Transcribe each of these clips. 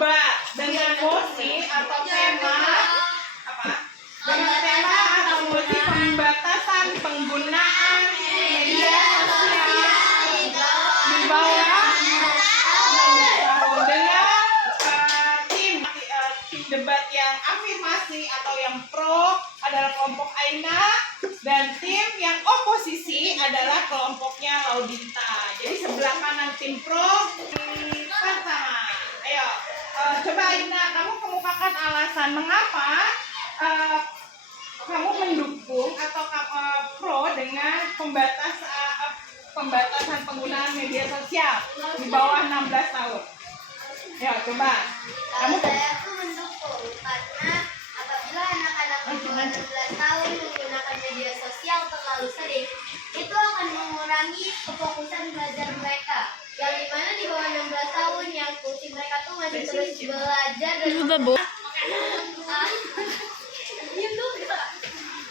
debat dengan mosi atau tema apa? Dengan tema atau mosi pembatasan penggunaan media sosial di bawah 16 tahun dengan tim debat yang afirmasi atau yang pro adalah kelompok Aina dan tim yang oposisi adalah kelompoknya Laudita. Jadi sebelah kanan tim pro, pertama. Ayo, coba Aina, kamu kemukakan alasan mengapa kamu mendukung atau pro dengan pembatasan penggunaan media sosial di bawah 16 tahun. Ya, coba. Kalau saya tuh mendukung karena apabila anak-anak di bawah 16 tahun menggunakan media sosial terlalu sering, itu akan mengurangi kefokusan belajar mereka. Yang dimana di bawah 16 tahun yang fungsi mereka tuh masih terus belajar dan itu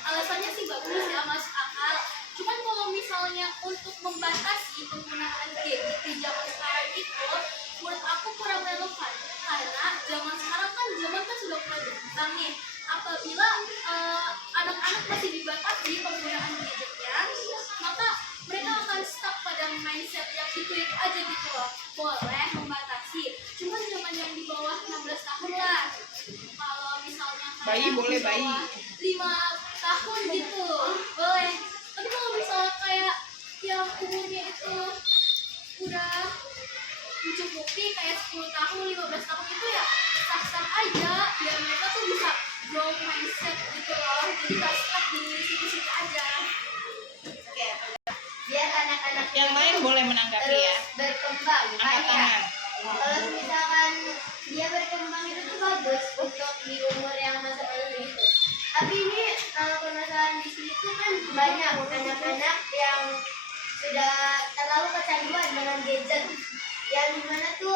alasannya sih bagus ya, masuk akal. Cuman kalau misalnya untuk membatasi penggunaan game di zaman sekarang itu, menurut aku kurang relevan karena zaman sekarang kan sudah mulai berkembang nih. Apabila anak-anak masih dibatasi penggunaan gadgetnya, maka mereka akan stuck pada mindset yang itu aja gitu loh. Boleh membatasi, cuman zaman yang di bawah 16 tahun lah. Kalau misalnya Bayi boleh bayi. 5 tahun gitu boleh, tapi kalau misalnya kayak yang umurnya itu udah mencukupi kayak 10 tahun, 15 tahun itu ya sah-sah aja biar mereka tuh bisa grow mindset gitu loh, jadi gak stuck di situ-situ aja. oke, biar anak-anak Yang lain boleh menanggapi ya. terus berkembang. Angkat Makanya tangan. kalau misalkan dia berkembang itu tuh bagus untuk di umur yang masa-masa gitu. Tapi ini permasalahan di sini tuh kan banyak anak-anak yang sudah terlalu kecanduan dengan gadget, yang dimana tuh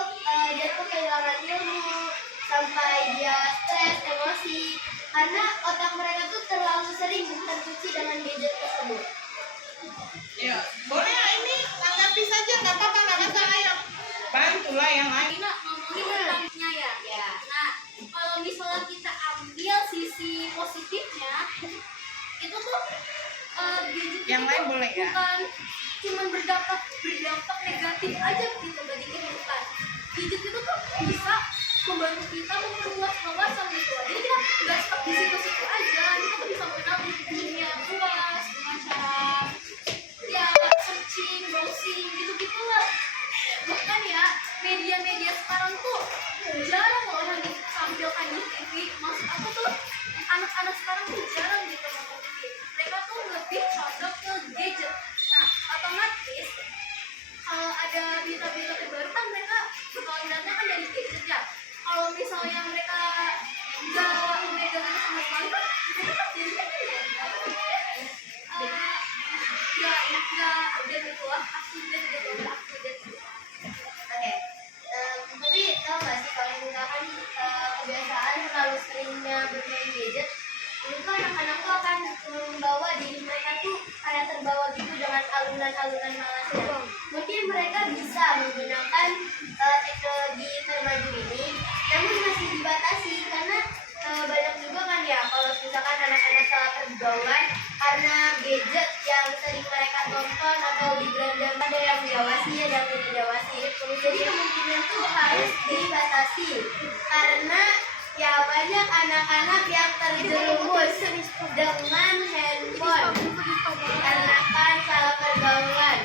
dia tuh kehilangan ilmu sampai dia stres, emosi karena otak mereka tuh terlalu sering tercuci dengan gadget tersebut. Ya, boleh ya, ini tanggapi saja, nggak apa-apa, nggak masalah ya. Bantulah yang lain. Kita ngomongin tentangnya ya. Nah, kalau misalnya kita ambil sisi positifnya, itu tuh gadget Yang itu lain boleh ya. bukan cuma berdampak negatif aja gitu bagi kehidupan. Gadget itu tuh bisa membantu kita memperluas wawasan gitu. Jadi kita nggak stuck di situ-situ aja. Kita tuh bisa mengenal dunia yang luas dengan cara ya searching, browsing gitu-gitulah. Bahkan ya media-media sekarang tuh jarang loh yang ditampilkan di TV. Maksud aku tuh anak-anak sekarang tuh jarang gitu nonton TV. Mereka tuh lebih condong ke gadget. Nah, otomatis kalau ada berita-berita terbaru kan mereka lihatnya kan dari gadget ya. Kalau misalnya mereka nggak memegangnya sama sekali kan mereka kan jadinya nggak update gitu lah, update gitu. Oke, tapi tau gak sih kalau misalkan kebiasaan terlalu seringnya bermain gadget, itu anak-anak tuh akan membawa diri mereka tuh kayak terbawa gitu dengan alunan-alunan malasnya. Mungkin mereka bisa menggunakan teknologi termaju ini, namun masih dibatasi karena banyak juga kan ya kalau misalkan anak-anak salah pergaulan karena gadget yang sering mereka tonton atau digerandam, ada yang diawasi ada yang tidak diawasi. Jadi kemungkinan tuh harus dibatasi karena ya banyak anak-anak yang terjerumus dengan handphone dikarenakan salah pergaulan.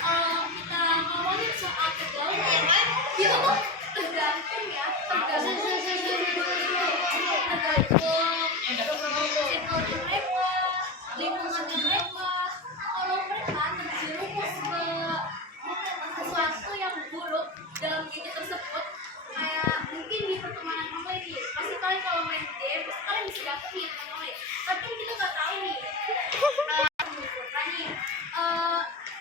Kalau kita ngomongin soal pergaulan, itu tuh tergantung ya, tergantung situasi mereka, lingkungan mereka. Kalau mereka terjerumus ke sesuatu yang buruk dalam diri tersebut, kayak mungkin di pertemanan online nih, pasti kalian kalau main game, pasti kalian bisa dapet nih teman online. Tapi kita nggak tahu nih,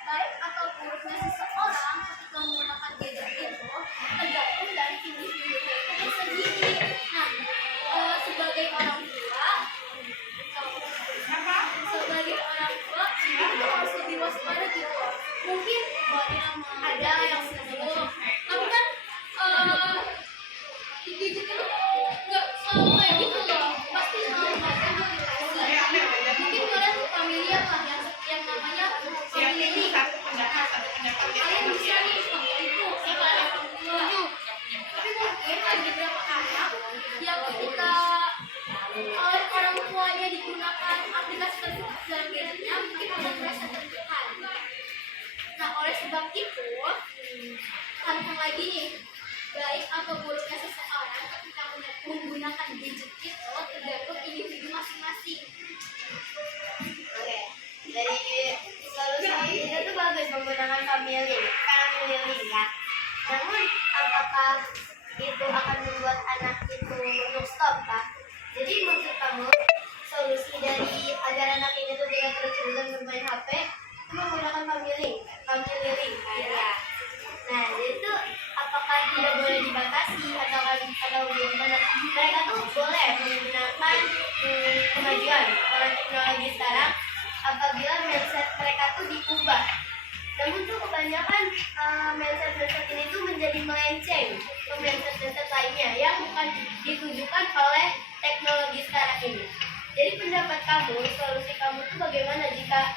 baik atau buruknya seseorang ketika menggunakan gadget itu tergantung dari individunya itu sendiri. Nah, sebagai orang tua, itu harus lebih waspada gitu. Mungkin ada yang sebelum, tapi kan pasang lagi nih. Baik atau buruknya seseorang ketika menggunakan gadget itu tergantung individu masing-masing. Oke, dari solusi itu tuh bagus menggunakan family link ya. Namun apakah itu akan membuat anak itu untuk stop kah? Jadi maksud kamu solusi dari agar anak ini tuh tidak terus-terusan bermain HP itu menggunakan family link ya. Nah, itu apakah tidak boleh dibatasi atau bagaimana? Mereka tuh boleh menggunakan kemajuan teknologi sekarang apabila mindset mereka tuh diubah. Namun tuh kebanyakan mindset ini tuh menjadi melenceng ke mindset lainnya yang bukan ditujukan oleh teknologi sekarang ini. Jadi pendapat kamu, solusi kamu tuh bagaimana jika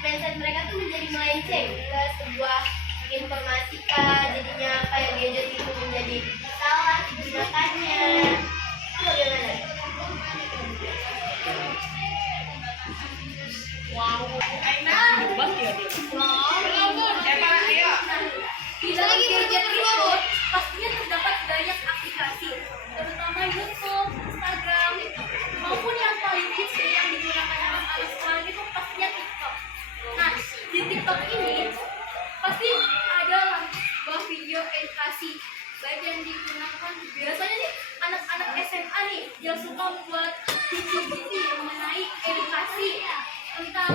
mindset mereka tuh menjadi melenceng ke sebuah informasi jadinya kayak gadget itu menjadi salah digunakannya, itu bagaimana? Wow, Aina berubah ya dia. Ayo. Di dalam gadget itu pastinya terdapat banyak aplikasi, terutama YouTube, Instagram, maupun yang paling hits yang digunakan anak-anak sekarang itu pastinya TikTok. Nah, di TikTok ini pasti ada sebuah video edukasi baik yang digunakan biasanya nih anak-anak SMA nih yang suka membuat video mengenai edukasi tentang